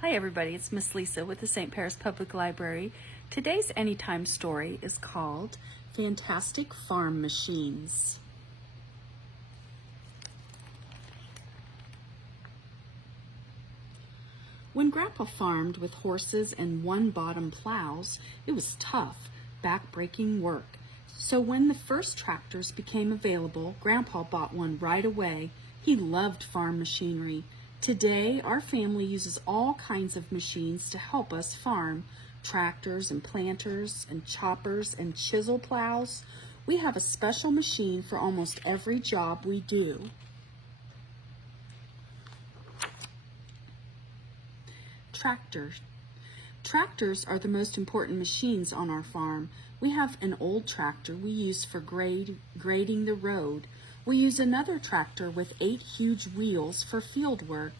Hi everybody, it's Miss Lisa with the St. Paris Public Library. Today's Anytime story is called Fantastic Farm Machines. When Grandpa farmed with horses and one-bottom plows, it was tough, back-breaking work. So when the first tractors became available, Grandpa bought one right away. He loved farm machinery. Today, our family uses all kinds of machines to help us farm. Tractors and planters and choppers and chisel plows. We have a special machine for almost every job we do. Tractors. Tractors are the most important machines on our farm. We have an old tractor we use for grading the road. We use another tractor with 8 huge wheels for field work.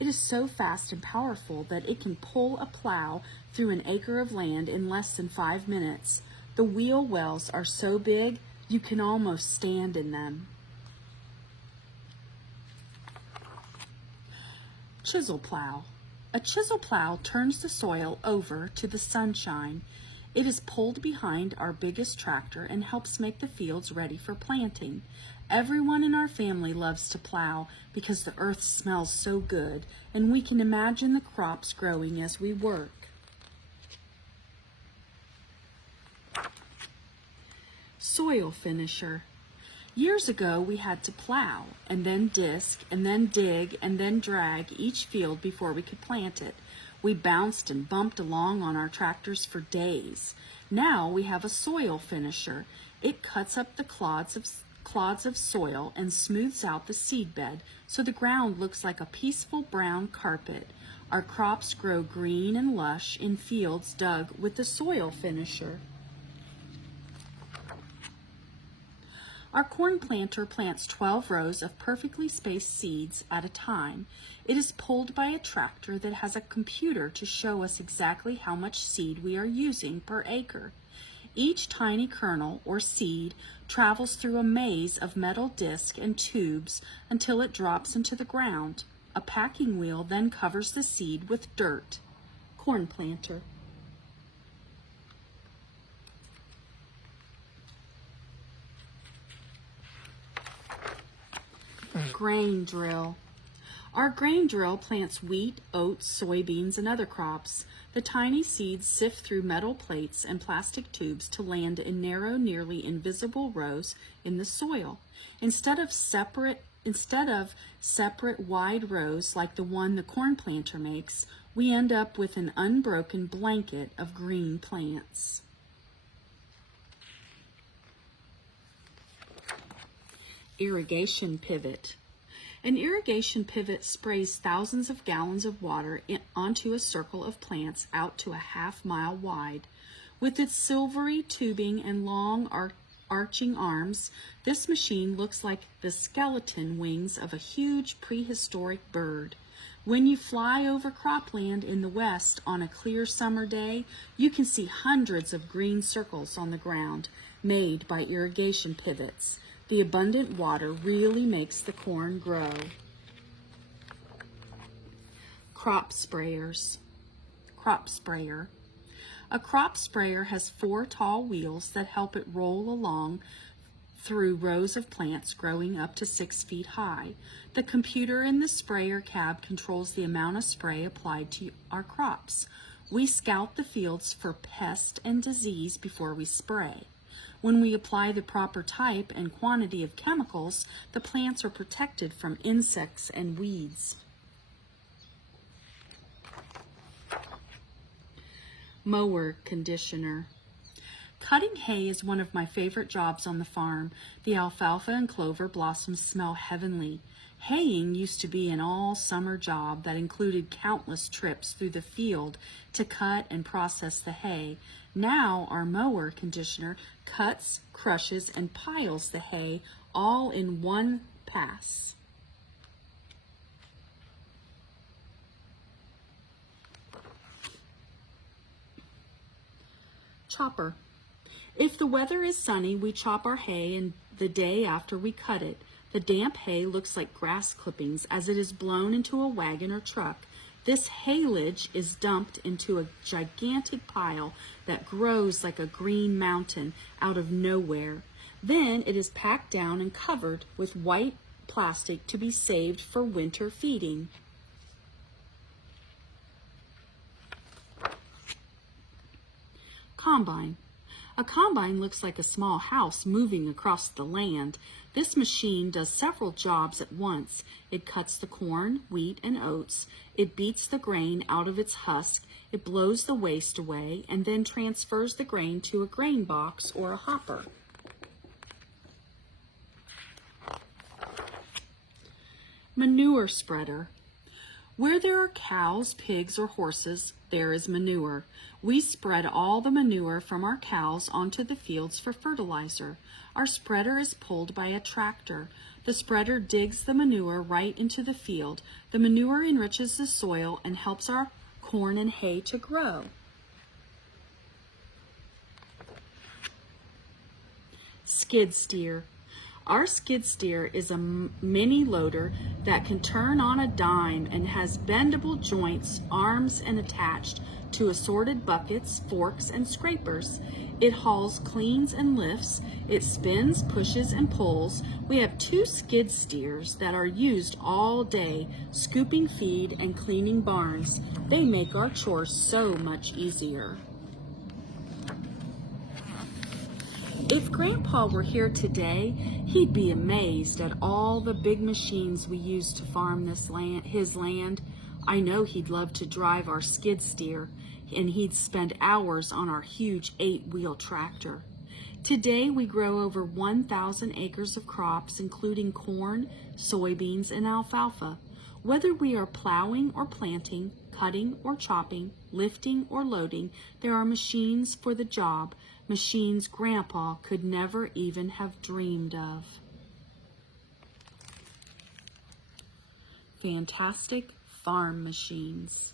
It is so fast and powerful that it can pull a plow through an acre of land in less than 5 minutes. The wheel wells are so big you can almost stand in them. Chisel plow. A chisel plow turns the soil over to the sunshine. It is pulled behind our biggest tractor and helps make the fields ready for planting. Everyone in our family loves to plow because the earth smells so good, and we can imagine the crops growing as we work. Soil finisher. Years ago, we had to plow, and then disc, and then dig, and then drag each field before we could plant it. We bounced and bumped along on our tractors for days. Now we have a soil finisher. It cuts up the clods of soil and smooths out the seed bed so the ground looks like a peaceful brown carpet. Our crops grow green and lush in fields dug with the soil finisher. Our corn planter plants 12 rows of perfectly spaced seeds at a time. It is pulled by a tractor that has a computer to show us exactly how much seed we are using per acre. Each tiny kernel or seed travels through a maze of metal discs and tubes until it drops into the ground. A packing wheel then covers the seed with dirt. Corn planter. Grain drill. Our grain drill plants wheat, oats, soybeans, and other crops. The tiny seeds sift through metal plates and plastic tubes to land in narrow, nearly invisible rows in the soil. Instead of separate wide rows like the one the corn planter makes, we end up with an unbroken blanket of green plants. Irrigation pivot. An irrigation pivot sprays thousands of gallons of water onto a circle of plants out to a half-mile wide. With its silvery tubing and long arching arms, this machine looks like the skeleton wings of a huge prehistoric bird. When you fly over cropland in the west on a clear summer day, you can see hundreds of green circles on the ground made by irrigation pivots. The abundant water really makes the corn grow. Crop sprayers. Crop sprayer. A crop sprayer has 4 tall wheels that help it roll along through rows of plants growing up to 6 feet high. The computer in the sprayer cab controls the amount of spray applied to our crops. We scout the fields for pest and disease before we spray. When we apply the proper type and quantity of chemicals, the plants are protected from insects and weeds. Mower conditioner. Cutting hay is one of my favorite jobs on the farm. The alfalfa and clover blossoms smell heavenly. Haying used to be an all-summer job that included countless trips through the field to cut and process the hay. Now our mower conditioner cuts, crushes, and piles the hay all in one pass. Chopper. If the weather is sunny, we chop our hay the day after we cut it. The damp hay looks like grass clippings as it is blown into a wagon or truck. This haylage is dumped into a gigantic pile that grows like a green mountain out of nowhere. Then it is packed down and covered with white plastic to be saved for winter feeding. Combine. A combine looks like a small house moving across the land. This machine does several jobs at once. It cuts the corn, wheat, and oats. It beats the grain out of its husk. It blows the waste away and then transfers the grain to a grain box or a hopper. Manure Spreader. Where there are cows, pigs, or horses, there is manure. We spread all the manure from our cows onto the fields for fertilizer. Our spreader is pulled by a tractor. The spreader digs the manure right into the field. The manure enriches the soil and helps our corn and hay to grow. Skid steer. Our skid steer is a mini loader that can turn on a dime and has bendable joints, arms, and attached to assorted buckets, forks, and scrapers. It hauls, cleans, and lifts. It spins, pushes, and pulls. We have 2 skid steers that are used all day, scooping feed and cleaning barns. They make our chores so much easier. If Grandpa were here today, he'd be amazed at all the big machines we use to farm his land. I know he'd love to drive our skid steer, and he'd spend hours on our huge 8-wheel tractor. Today we grow over 1,000 acres of crops, including corn, soybeans, and alfalfa. Whether we are plowing or planting, cutting or chopping, lifting or loading, there are machines for the job, machines Grandpa could never even have dreamed of. Fantastic farm machines.